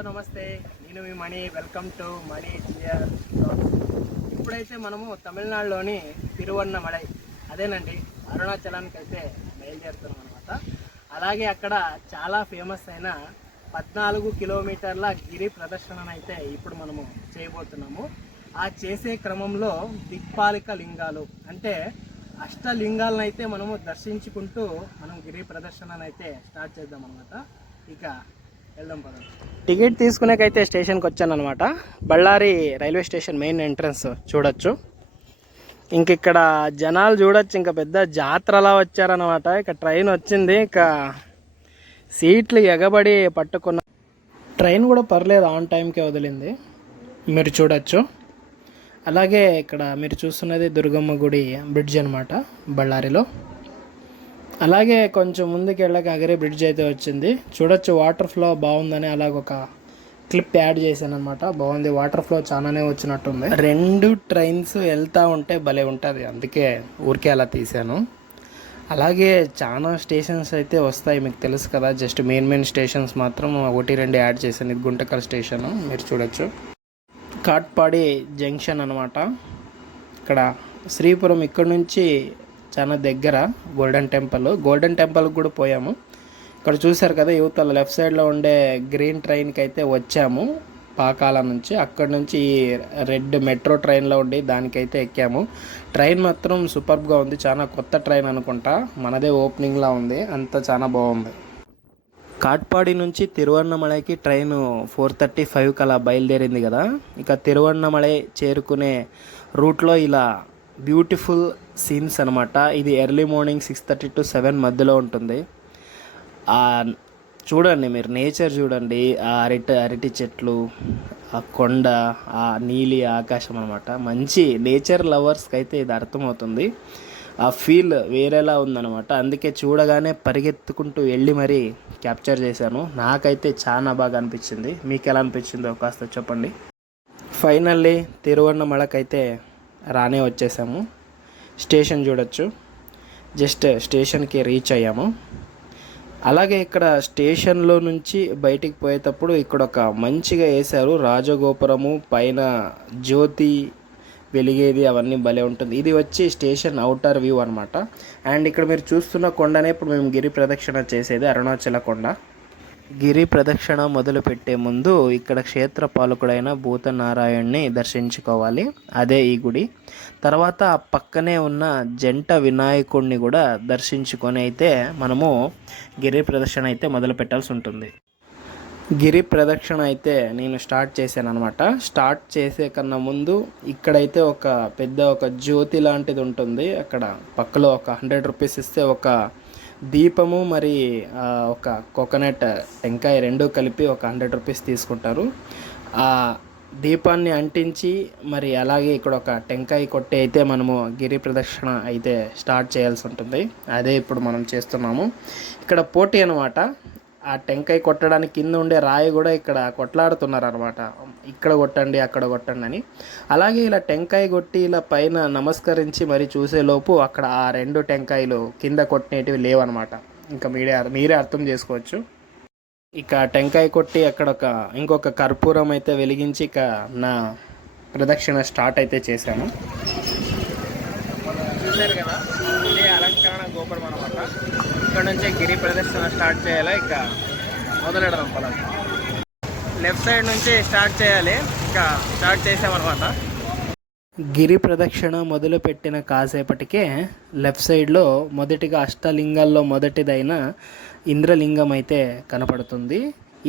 Hello నమస్తే. నేను మీ మణి వెల్కమ్ టు మణి జియర్ ఇప్పుడైతే మనము తమిళనాడులోని తిరువన్నమలై అదేనండి అరుణాచలానికి అయితే బయలుదేరుతున్నాం అనమాట అలాగే అక్కడ చాలా ఫేమస్ అయిన పద్నాలుగు కిలోమీటర్ల గిరి ప్రదర్శనను అయితే ఇప్పుడు మనము చేయబోతున్నాము. ఆ చేసే క్రమంలో దిక్పాలిక లింగాలు అంటే అష్టలింగాలను అయితే మనము దర్శించుకుంటూ మనం గిరి ప్రదర్శనను అయితే స్టార్ట్ చేద్దాం అనమాట ఇక టికెట్ తీసుకునేకైతే స్టేషన్కి వచ్చాను అనమాట Ballari railway station main entrance చూడొచ్చు. ఇంక ఇక్కడ జనాలు చూడొచ్చు ఇంకా పెద్ద జాతరలా వచ్చారనమాట ఇక ట్రైన్ వచ్చింది ఇక సీట్లు ఎగబడి పట్టుకున్న ట్రైన్ కూడా పర్లేదు ఆన్ టైంకే వదిలింది. మీరు చూడొచ్చు. అలాగే ఇక్కడ మీరు చూస్తున్నది దుర్గమ్మ గుడి బ్రిడ్జ్ అనమాట బళ్ళారిలో. అలాగే కొంచెం ముందుకు వెళ్ళక అగరే బ్రిడ్జ్ అయితే వచ్చింది. చూడొచ్చు వాటర్ ఫ్లో బాగుందని అలాగ ఒక క్లిప్ యాడ్ చేశాను అనమాట బాగుంది. వాటర్ ఫ్లో చాలానే వచ్చినట్టుంది. రెండు ట్రైన్స్ వెళ్తూ ఉంటే భలే ఉంటుంది. అందుకే ఊరికే అలా తీశాను. అలాగే చాలా స్టేషన్స్ అయితే వస్తాయి మీకు తెలుసు కదా. జస్ట్ మెయిన్ మెయిన్ స్టేషన్స్ మాత్రం ఒకటి రెండు యాడ్ చేశాను. ఇది గుంటకల్ స్టేషన్. మీరు చూడొచ్చు. కాట్పాడి జంక్షన్ అనమాట ఇక్కడ శ్రీపురం ఇక్కడ నుంచి చాలా దగ్గర గోల్డెన్ టెంపుల్ గోల్డెన్ టెంపుల్కి కూడా పోయాము. ఇక్కడ చూశారు కదా యువతల లెఫ్ట్ సైడ్లో ఉండే గ్రీన్ ట్రైన్కి అయితే వచ్చాము. పాకాల నుంచి. అక్కడ నుంచి ఈ రెడ్ మెట్రో ట్రైన్లో ఉండి దానికైతే ఎక్కాము. ట్రైన్ మాత్రం సూపర్గా ఉంది. చాలా కొత్త ట్రైన్ అనుకుంటా. మనదే ఓపెనింగ్లా ఉంది. అంతా చాలా బాగుంది. కాట్పాడి నుంచి తిరువన్నమలైకి ట్రైన్ ఫోర్ థర్టీ ఫైవ్కి అలా బయలుదేరింది కదా. ఇక తిరువన్నమలై చేరుకునే రూట్లో ఇలా బ్యూటిఫుల్ సీన్స్ అనమాట ఇది early morning six thirty to seven మధ్యలో ఉంటుంది. చూడండి మీరు నేచర్ చూడండి. ఆ అరటి అరటి చెట్లు ఆ కొండ ఆ నీలి ఆకాశం అనమాట మంచి నేచర్ లవర్స్కి అయితే ఇది అర్థమవుతుంది. ఆ ఫీల్ వేరేలా ఉందన్నమాట. అందుకే చూడగానే పరిగెత్తుకుంటూ వెళ్ళి మరీ క్యాప్చర్ చేశాను. నాకైతే చాలా బాగా అనిపించింది. మీకు ఎలా అనిపించిందో కాస్త చెప్పండి. ఫైనల్లీ తిరువన్నమలకైతే రానే వచ్చేసాము. స్టేషన్ చూడొచ్చు. జస్ట్ స్టేషన్కి రీచ్ అయ్యాము. అలాగే ఇక్కడ స్టేషన్లో నుంచి బయటికి పోయేటప్పుడు ఇక్కడ ఒక మంచిగా వేశారు రాజగోపురము పైన జ్యోతి వెలిగేది అవన్నీ భలే ఉంటుంది. ఇది వచ్చి స్టేషన్ అవుటర్ వ్యూ అనమాట అండ్ ఇక్కడ మీరు చూస్తున్న కొండనే ఇప్పుడు మేము గిరి ప్రదక్షిణ చేసేది అరుణాచల కొండ. గిరి ప్రదక్షిణ మొదలుపెట్టే ముందు ఇక్కడ క్షేత్ర పాలకుడైన భూతనారాయణ్ణి దర్శించుకోవాలి. అదే ఈ గుడి. తర్వాత ఆ పక్కనే ఉన్న జంట వినాయకుడిని కూడా దర్శించుకొని అయితే మనము గిరి ప్రదక్షిణ అయితే మొదలు పెట్టాల్సి ఉంటుంది. గిరి ప్రదక్షిణ అయితే నేను స్టార్ట్ చేశాను అనమాట స్టార్ట్ చేసే కన్నా ముందు ఇక్కడైతే ఒక పెద్ద ఒక జ్యోతి లాంటిది ఉంటుంది. అక్కడ పక్కలో ఒక హండ్రెడ్ రూపీస్ ఇస్తే ఒక దీపము మరి ఒక కోకోనట్ టెంకాయ రెండు కలిపి ఒక హండ్రెడ్ రూపీస్ తీసుకుంటారు. ఆ దీపాన్ని అంటించి మరి అలాగే ఇక్కడ ఒక టెంకాయ కొట్టి అయితే మనము గిరి ప్రదక్షిణ అయితే స్టార్ట్ చేయాల్సి ఉంటుంది. అదే ఇప్పుడు మనం చేస్తున్నాము. ఇక్కడ పోటీ అనమాట ఆ టెంకాయ కొట్టడానికి కింద ఉండే రాయి కూడా ఇక్కడ కొట్లాడుతున్నారు అనమాట ఇక్కడ కొట్టండి అక్కడ కొట్టండి అని. అలాగే ఇలా టెంకాయ కొట్టి ఇలా పైన నమస్కరించి మరి చూసేలోపు అక్కడ ఆ రెండు టెంకాయలు కింద కొట్టినవి లేవన్నమాట. ఇంకా మీరే మీరే అర్థం చేసుకోవచ్చు. ఇక టెంకాయ కొట్టి అక్కడ ఒక ఇంకొక కర్పూరం అయితే వెలిగించి ఇక నా ప్రదక్షిణ స్టార్ట్ అయితే చేశాను. కదా? ఇది అలంకరణ గోపురం అనమాట ఇక్కడ నుంచే గిరి ప్రదర్శన స్టార్ట్ చేయాలి? ఇక మొదలెడదాం పొలం లెఫ్ట్ సైడ్ నుంచి స్టార్ట్ చేయాలి. ఇంకా స్టార్ట్ చేసామన్నమాట గిరి ప్రదక్షిణ మొదలుపెట్టిన కాసేపటికే లెఫ్ట్ సైడ్లో మొదటిగా అష్టలింగాల్లో మొదటిదైన ఇంద్రలింగం అయితే కనపడుతుంది.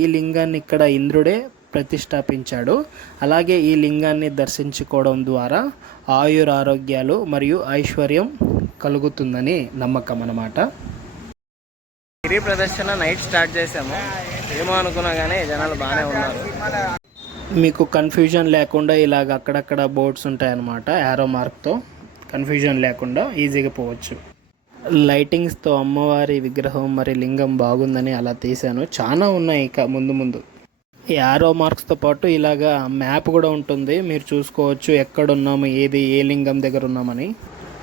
ఈ లింగాన్ని ఇక్కడ ఇంద్రుడే ప్రతిష్టాపించాడు. అలాగే ఈ లింగాన్ని దర్శించుకోవడం ద్వారా ఆయురారోగ్యాలు మరియు ఐశ్వర్యం కలుగుతుందని నమ్మకం అన్నమాట. గిరి ప్రదర్శన నైట్ స్టార్ట్ చేసాము ఏమో అనుకున్నా కానీ జనాలు బాగానే ఉన్నారు. మీకు కన్ఫ్యూజన్ లేకుండా ఇలాగ అక్కడక్కడ బోర్డ్స్ ఉంటాయన్నమాట యారో మార్క్తో కన్ఫ్యూజన్ లేకుండా ఈజీగా పోవచ్చు. లైటింగ్స్తో అమ్మవారి విగ్రహం మరి లింగం బాగుందని అలా తీశాను. చాలా ఉన్నాయి ఇక ముందు ముందు. ఈ యారో మార్క్స్తో పాటు ఇలాగా మ్యాప్ కూడా ఉంటుంది. మీరు చూసుకోవచ్చు ఎక్కడున్నాము ఏది ఏ లింగం దగ్గర ఉన్నామని.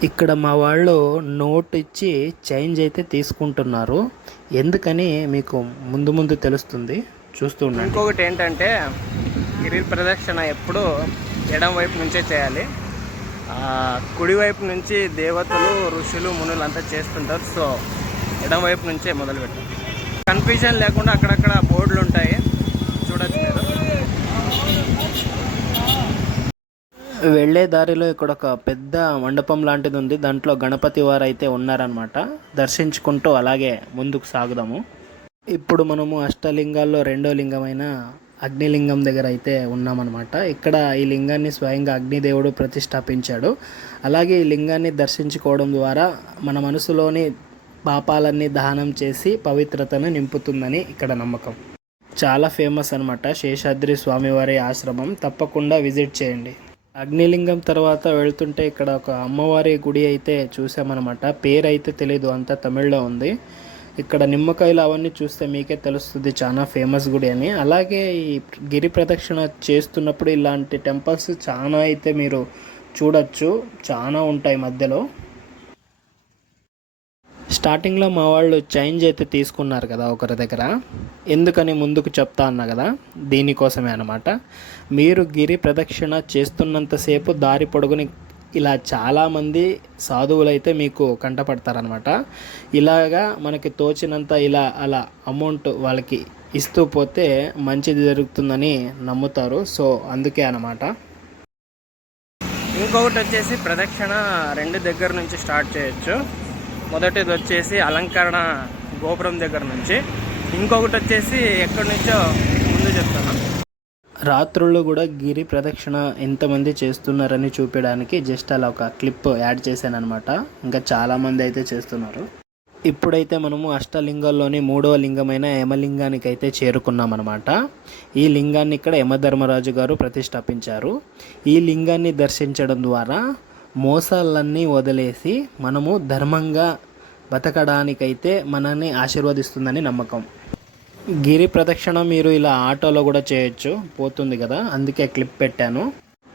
ఇక్కడ మా వాళ్ళు నోట్ ఇచ్చి చేంజ్ అయితే తీసుకుంటున్నారు. ఎందుకని మీకు ముందు ముందు తెలుస్తుంది? చూస్తూ ఉండండి. ఇంకొకటి ఏంటంటే గిరి ప్రదక్షిణ ఎప్పుడు ఎడం వైపు నుంచే చేయాలి. కుడివైపు కుడి వైపు నుంచి దేవతలు ఋషులు మునులు అంతా చేస్తుంటారు. సో ఎడం వైపు నుంచే మొదలు పెట్టాలి. కన్ఫ్యూజన్ లేకుండా అక్కడక్కడ బోర్డులు ఉంటాయి. చూడొచ్చు మీరు. వెళ్ళే దారిలో ఇక్కడ ఒక పెద్ద మండపం లాంటిది ఉంది. దాంట్లో గణపతి వారు అయితే ఉన్నారనమాట దర్శించుకుంటూ అలాగే ముందుకు సాగుదాము. ఇప్పుడు మనము అష్టలింగాల్లో రెండో లింగమైన అగ్నిలింగం దగ్గర అయితే ఉన్నామన్నమాట. ఇక్కడ ఈ లింగాన్ని స్వయంగా అగ్నిదేవుడు ప్రతిష్టాపించాడు. అలాగే ఈ లింగాన్ని దర్శించుకోవడం ద్వారా మన మనసులోని పాపాలన్నీ దహనం చేసి పవిత్రతను నింపుతుందని ఇక్కడ నమ్మకం. చాలా ఫేమస్ అనమాట శేషాద్రి స్వామివారి ఆశ్రమం. తప్పకుండా విజిట్ చేయండి. అగ్నిలింగం తర్వాత వెళ్తుంటే ఇక్కడ ఒక అమ్మవారి గుడి అయితే చూసామన్నమాట. పేరు అయితే తెలీదు అంతా తమిళ్ళో ఉంది. ఇక్కడ నిమ్మకాయలు అవన్నీ చూస్తే మీకే తెలుస్తుంది చాలా ఫేమస్ గుడి అని. అలాగే ఈ గిరి ప్రదక్షిణ చేస్తున్నప్పుడు ఇలాంటి టెంపుల్స్ చాలా అయితే మీరు చూడొచ్చు. చాలా ఉంటాయి మధ్యలో. స్టార్టింగ్లో మా వాళ్ళు చేంజ్ అయితే తీసుకున్నారు కదా ఒకరి దగ్గర. ఎందుకని ముందుకు చెప్తా అన్నా కదా దీనికోసమే అనమాట మీరు గిరి ప్రదక్షిణ చేస్తున్నంతసేపు దారి పొడుగుని ఇలా చాలామంది సాధువులు అయితే మీకు కంటపడతారనమాట ఇలాగా మనకి తోచినంత ఇలా అలా అమౌంట్ వాళ్ళకి ఇస్తూ పోతే మంచిది జరుగుతుందని నమ్ముతారు. సో అందుకే అనమాట ఇంకొకటి వచ్చేసి ప్రదక్షిణ రెండు దగ్గర నుంచి స్టార్ట్ చేయొచ్చు. మొదటిది వచ్చేసి అలంకరణ గోపురం దగ్గర నుంచి. ఇంకొకటి వచ్చేసి ఎక్కడి నుంచో ముందు చెప్తాను. రాత్రుల్లో కూడా గిరి ప్రదక్షిణ ఎంతమంది చేస్తున్నారని చూపించడానికి జస్ట్ అలా ఒక క్లిప్ యాడ్ చేశాను అనమాట ఇంకా చాలామంది అయితే చేస్తున్నారు. ఇప్పుడైతే మనము అష్టలింగాల్లోని మూడవ లింగమైన యమలింగానికి అయితే చేరుకున్నాం అనమాట ఈ లింగాన్ని ఇక్కడ యమధర్మరాజు గారు ప్రతిష్టాపించారు. ఈ లింగాన్ని దర్శించడం ద్వారా మోసాలన్నీ వదిలేసి మనము ధర్మంగా బతకడానికైతే మనల్ని ఆశీర్వదిస్తుందని నమ్మకం. గిరి ప్రదక్షిణ మీరు ఇలా ఆటోలో కూడా చేయొచ్చు. పోతుంది కదా. అందుకే క్లిప్ పెట్టాను.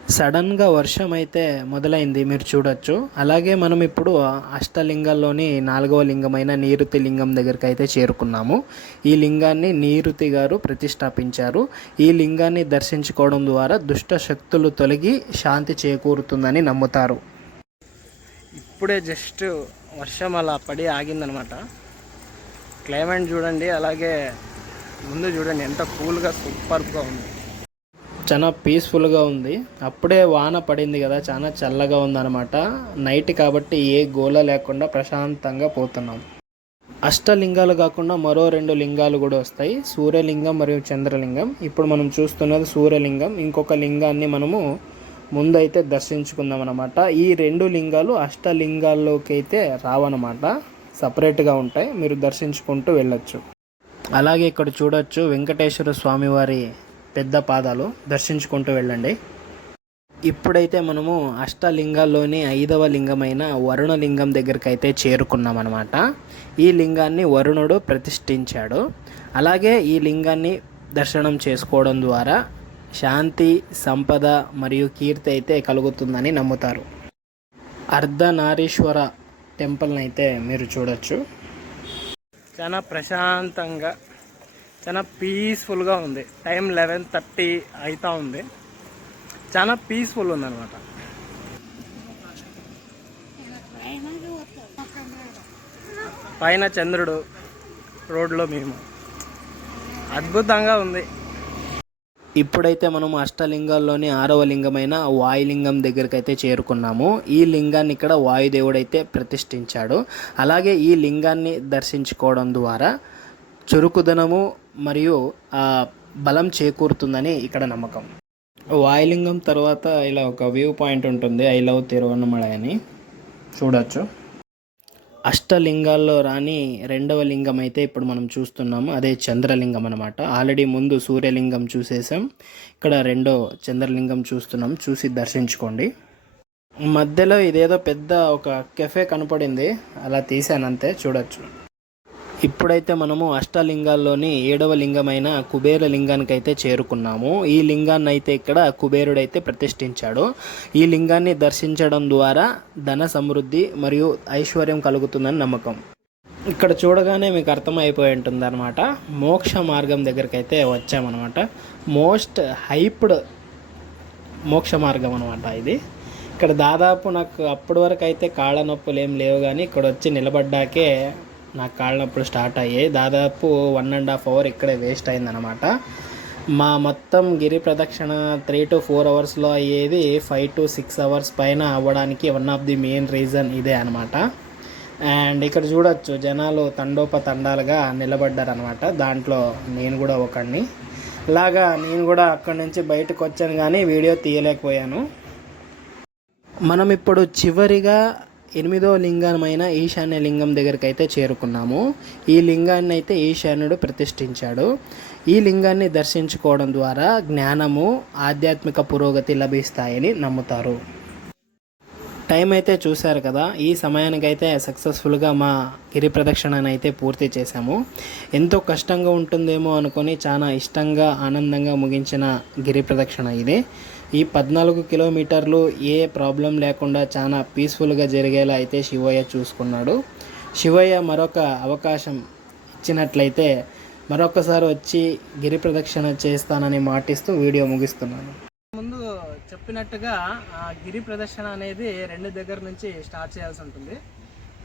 సడన్గా వర్షం అయితే మొదలైంది. మీరు చూడొచ్చు. అలాగే మనం ఇప్పుడు అష్టలింగాల్లోని నాలుగవ లింగమైన నీరుతి లింగం దగ్గరికి అయితే చేరుకున్నాము. ఈ లింగాన్ని నీరుతి గారు ప్రతిష్టాపించారు. ఈ లింగాన్ని దర్శించుకోవడం ద్వారా దుష్ట శక్తులు తొలగి శాంతి చేకూరుతుందని నమ్ముతారు. ఇప్పుడే జస్ట్ వర్షం అలా పడి ఆగిందనమాట. క్లైమేట్ చూడండి. అలాగే ముందు చూడండి ఎంత కూల్గా సూపర్గా ఉంది. చాలా పీస్ఫుల్గా ఉంది. అప్పుడే వాన పడింది కదా చాలా చల్లగా ఉందన్నమాట. నైట్ కాబట్టి ఏ గోల లేకుండా ప్రశాంతంగా పోతున్నాం. అష్టలింగాలు కాకుండా మరో రెండు లింగాలు కూడా వస్తాయి. సూర్యలింగం మరియు చంద్రలింగం. ఇప్పుడు మనం చూస్తున్నది సూర్యలింగం. ఇంకొక లింగాన్ని మనము ముందైతే దర్శించుకుందాం అనమాట ఈ రెండు లింగాలు అష్టలింగాల్లోకి అయితే రావన్నమాట సపరేట్గా ఉంటాయి. మీరు దర్శించుకుంటూ వెళ్ళొచ్చు. అలాగే ఇక్కడ చూడొచ్చు వెంకటేశ్వర స్వామివారి పెద్ద పాదాలు. దర్శించుకుంటూ వెళ్ళండి. ఇప్పుడైతే మనము అష్టలింగాల్లోని ఐదవ లింగమైన వరుణ లింగం దగ్గరికి అయితే చేరుకున్నాం అనమాట ఈ లింగాన్ని వరుణుడు ప్రతిష్ఠించాడు. అలాగే ఈ లింగాన్ని దర్శనం చేసుకోవడం ద్వారా శాంతి సంపద మరియు కీర్తి అయితే కలుగుతుందని నమ్ముతారు. అర్ధనారీశ్వర టెంపుల్ని అయితే మీరు చూడొచ్చు. చాలా ప్రశాంతంగా చాలా పీస్ఫుల్గా ఉంది. టైం లెవెన్ థర్టీ అవుతా ఉంది. చాలా పీస్ఫుల్ ఉందన్నమాట. పైన చంద్రుడు రోడ్లో మేము. అద్భుతంగా ఉంది. ఇప్పుడైతే మనము అష్టలింగాల్లోని ఆరవ లింగమైన వాయులింగం దగ్గరికి అయితే చేరుకున్నాము. ఈ లింగాన్ని ఇక్కడ వాయుదేవుడైతే ప్రతిష్ఠించాడు. అలాగే ఈ లింగాన్ని దర్శించుకోవడం ద్వారా చురుకుదనము మరియు బలం చేకూరుతుందని ఇక్కడ నమ్మకం. వాయులింగం తర్వాత ఇలా ఒక వ్యూ పాయింట్ ఉంటుంది. ఐ లవ్ తిరువన్నమలై అని చూడొచ్చు. అష్టలింగాల్లో రాని రెండవ లింగం అయితే ఇప్పుడు మనం చూస్తున్నాము. అదే చంద్రలింగం అనమాట ఆల్రెడీ ముందు సూర్యలింగం చూసేసాం. ఇక్కడ రెండో చంద్రలింగం చూస్తున్నాం. చూసి దర్శించుకోండి. మధ్యలో ఇదేదో పెద్ద ఒక కెఫే కనపడింది. అలా తీసాను అంతే. చూడొచ్చు. ఇప్పుడైతే మనము అష్టలింగాల్లోని ఏడవ లింగమైన కుబేర లింగానికి అయితే చేరుకున్నాము. ఈ లింగాన్ని అయితే ఇక్కడ కుబేరుడైతే ప్రతిష్ఠించాడు. ఈ లింగాన్ని దర్శించడం ద్వారా ధన సమృద్ధి మరియు ఐశ్వర్యం కలుగుతుందని నమ్మకం. ఇక్కడ చూడగానే మీకు అర్థమైపోయి ఉంటుంది అనమాట మోక్ష మార్గం దగ్గరికి అయితే వచ్చామన్నమాట. మోస్ట్ హైప్డ్ మోక్ష మార్గం అనమాట ఇది. ఇక్కడ దాదాపు నాకు అప్పటి వరకు అయితే కాళ్ళ నొప్పులు ఏం లేవు కానీ ఇక్కడ వచ్చి నిలబడ్డాకే నాకు కాళ్ళ స్టార్ట్ అయ్యాయి. దాదాపు వన్ అండ్ హాఫ్ అవర్ ఇక్కడే వేస్ట్ అయిందనమాట మా మొత్తం గిరి ప్రదక్షిణ త్రీ టు ఫోర్ అవర్స్లో అయ్యేది ఫైవ్ టు సిక్స్ అవర్స్ పైన అవ్వడానికి one of the main reason ఇదే అనమాట అండ్ ఇక్కడ చూడొచ్చు జనాలు తండోప తండాలుగా నిలబడ్డారనమాట దాంట్లో నేను కూడా ఒకడిని ఇలాగా నేను కూడా అక్కడి నుంచి బయటకు వచ్చాను కానీ వీడియో తీయలేకపోయాను. మనం ఇప్పుడు చివరిగా ఎనిమిదో లింగమైన ఈశాన్య లింగం దగ్గరికి అయితే చేరుకున్నాము. ఈ లింగాన్ని అయితే ఈశాన్యుడు ప్రతిష్ఠించాడు. ఈ లింగాన్ని దర్శించుకోవడం ద్వారా జ్ఞానము ఆధ్యాత్మిక పురోగతి లభిస్తాయని నమ్ముతారు. టైం అయితే చూశారు కదా ఈ సమయానికైతే సక్సెస్ఫుల్గా మా గిరి ప్రదక్షిణను అయితే పూర్తి చేశాము. ఎంతో కష్టంగా ఉంటుందేమో అనుకొని చాలా ఇష్టంగా ఆనందంగా ముగించిన గిరి ప్రదక్షిణ ఇది. ఈ పద్నాలుగు కిలోమీటర్లు ఏ ప్రాబ్లం లేకుండా చాలా పీస్ఫుల్గా జరిగేలా అయితే శివయ్య చూసుకున్నాడు. శివయ్య మరొక అవకాశం ఇచ్చినట్లయితే మరొకసారి వచ్చి గిరి ప్రదక్షిణ చేస్తానని మాటిస్తూ వీడియో ముగిస్తున్నాను. ముందు చెప్పినట్టుగా ఆ గిరి ప్రదర్శన అనేది రెండు దగ్గర నుంచి స్టార్ట్ చేయాల్సి ఉంటుంది.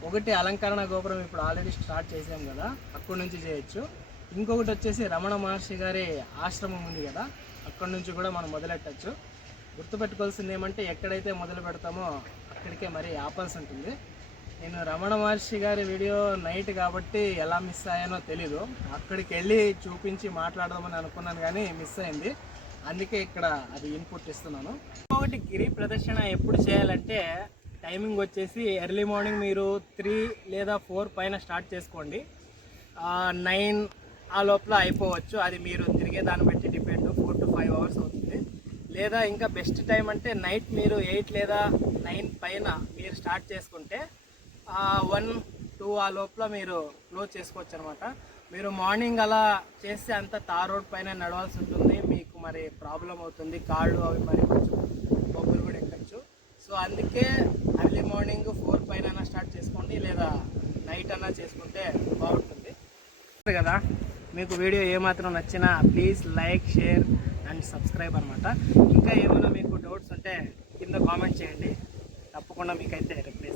ఒకటి అలంకరణ గోపురం ఇప్పుడు ఆల్రెడీ స్టార్ట్ చేసాం కదా అక్కడి నుంచి చేయొచ్చు. ఇంకొకటి వచ్చేసి రమణ మహర్షి గారి ఆశ్రమం ఉంది కదా అక్కడి నుంచి కూడా మనం మొదలెట్టచ్చు. గుర్తుపెట్టుకోవాల్సింది ఏమంటే ఎక్కడైతే మొదలు పెడతామో అక్కడికే మరి ఆపాల్సి ఉంటుంది. నేను రమణ మహర్షి గారి వీడియో నైట్ కాబట్టి ఎలా మిస్ అయ్యానో తెలీదు. అక్కడికి వెళ్ళి చూపించి మాట్లాడదామని అనుకున్నాను కానీ మిస్ అయింది. అందుకే ఇక్కడ అది ఇన్పుట్ ఇస్తున్నాను. ఇంకొకటి గిరి ప్రదర్శన ఎప్పుడు చేయాలంటే టైమింగ్ వచ్చేసి ఎర్లీ మార్నింగ్ మీరు త్రీ లేదా ఫోర్ పైన స్టార్ట్ చేసుకోండి. నైన్ ఆ లోపల అయిపోవచ్చు. అది మీరు తిరిగే దాన్ని బట్టి depend four to five hours అవుతుంది లేదా ఇంకా బెస్ట్ టైం అంటే నైట్ మీరు ఎయిట్ లేదా నైన్ పైన మీరు స్టార్ట్ చేసుకుంటే వన్ టూ ఆ లోపల మీరు క్లోజ్ చేసుకోవచ్చు అనమాట మీరు మార్నింగ్ అలా చేస్తే అంత తార్ రోడ్ పైన నడవాల్సి ఉంటుంది. మీకు మరి ప్రాబ్లం అవుతుంది. కాళ్ళు అవి మరి కొంచెం బొబ్బులు కూడా ఎక్కచ్చు. సో అందుకే అర్లీ మార్నింగ్ ఫోర్ పైన స్టార్ట్ చేసుకోండి. లేదా నైట్ అన్నా చేసుకుంటే బాగుంటుంది. కదా? మీకు వీడియో ఏమాత్రం నచ్చినా please like share and subscribe అనమాట ఇంకా ఏమైనా మీకు డౌట్స్ ఉంటే కింద కామెంట్ చేయండి. తప్పకుండా మీకైతే రిప్లై